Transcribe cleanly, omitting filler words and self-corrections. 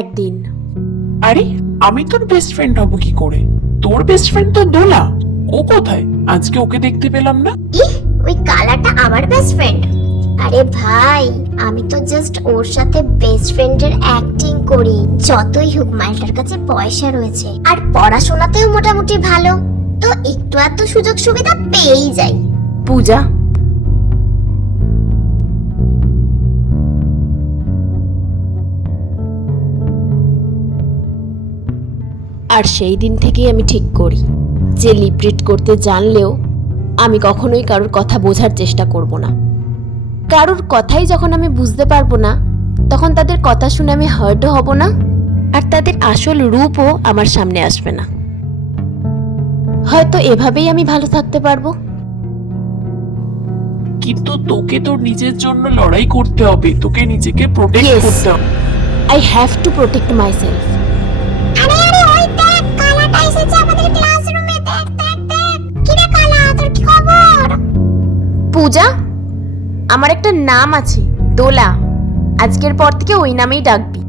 একদিন। আরে আমি তোর বেস্ট ফ্রেন্ড হব কি করে? তোর বেস্ট ফ্রেন্ড তো দোলা। ও কোথায়? আজকে ওকে দেখতে পেলাম না। ইহ, ওই কালাটা আমার বেস্ট ফ্রেন্ড? আরে ভাই, আমি তো জাস্ট ওর সাথে বেস্ট ফ্রেন্ডের অ্যাক্টিং করি। যতই হোক মালটার কাছে পয়সা রয়েছে আর পড়াশোনাতেও মোটামুটি ভালো, তো একটু এত সুযোগ সুবিধা পেয়েই যাই। পূজা, আর সেই দিন থেকেই আমি ঠিক করি যে লিপ রিড করতে জানলেও আমি কখনোই কারোর কথা বোঝার চেষ্টা করব না। কারোর কথাই যখন আমি বুঝতে পারবো না, তখন তাদের কথা শুনে আমি হার্টও হব না, আর তাদের আসল রূপও আমার সামনে আসবে না। হয়তো এভাবেই আমি ভালো থাকতে পারবো। কিন্তু তোকে তোর নিজের জন্য লড়াই করতে হবে, তোকে নিজেকে প্রোটেক্ট Yes. করতে হবে। I have to protect my self. আরে আরে, ওই দেখ, কালাটা এসেছে আমাদের ক্লাসরুমে। দেখ দেখ দেখ, কি রে কালা, তোর কি খবর? পূজা, আমার একটা নাম আছে, দোলা। আজকের পর থেকে ওই নামেই ডাকবি।